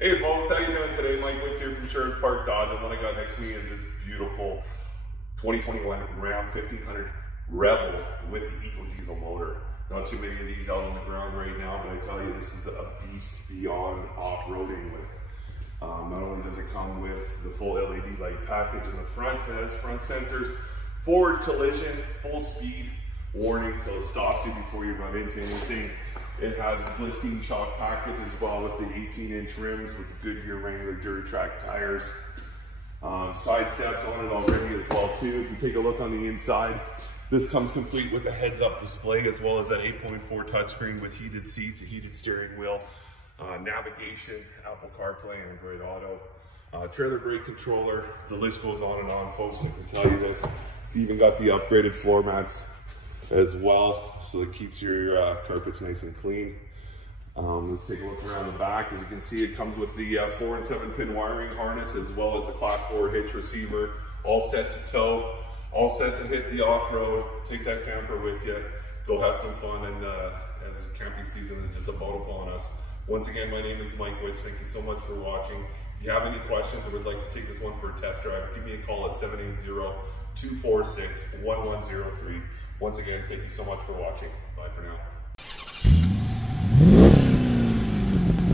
Hey folks, how you doing today? Mike Witz here from Sherwood Park Dodge, and what I got next to me is this beautiful 2021 Ram 1500 Rebel with the Eco Diesel motor. Not too many of these out on the ground right now, but I tell you, this is a beast beyond off-roading with. Not only does it come with the full LED light package in the front, it has front sensors, forward collision, full speed warning, so it stops you before you run into anything. It has the blistered shock package as well with the 18-inch rims with the Goodyear Wrangler Duratrack tires. Side steps on it already as well too. If you take a look on the inside, this comes complete with a heads-up display as well as that 8.4 touchscreen with heated seats, a heated steering wheel, navigation, Apple CarPlay, and Android Auto, trailer brake controller. The list goes on and on, folks. I can tell you this. You even got the upgraded floor mats as well, so it keeps your carpets nice and clean. Let's take a look around the back. As you can see, it comes with the 4 and 7 pin wiring harness as well as the Class 4 Hitch receiver, all set to tow, all set to hit the off-road. Take that camper with you, go have some fun, and as camping season is just about upon us. Once again, my name is Mike Witz. Thank you so much for watching. If you have any questions or would like to take this one for a test drive, give me a call at 780-246-1103. Once again, thank you so much for watching. Bye for now.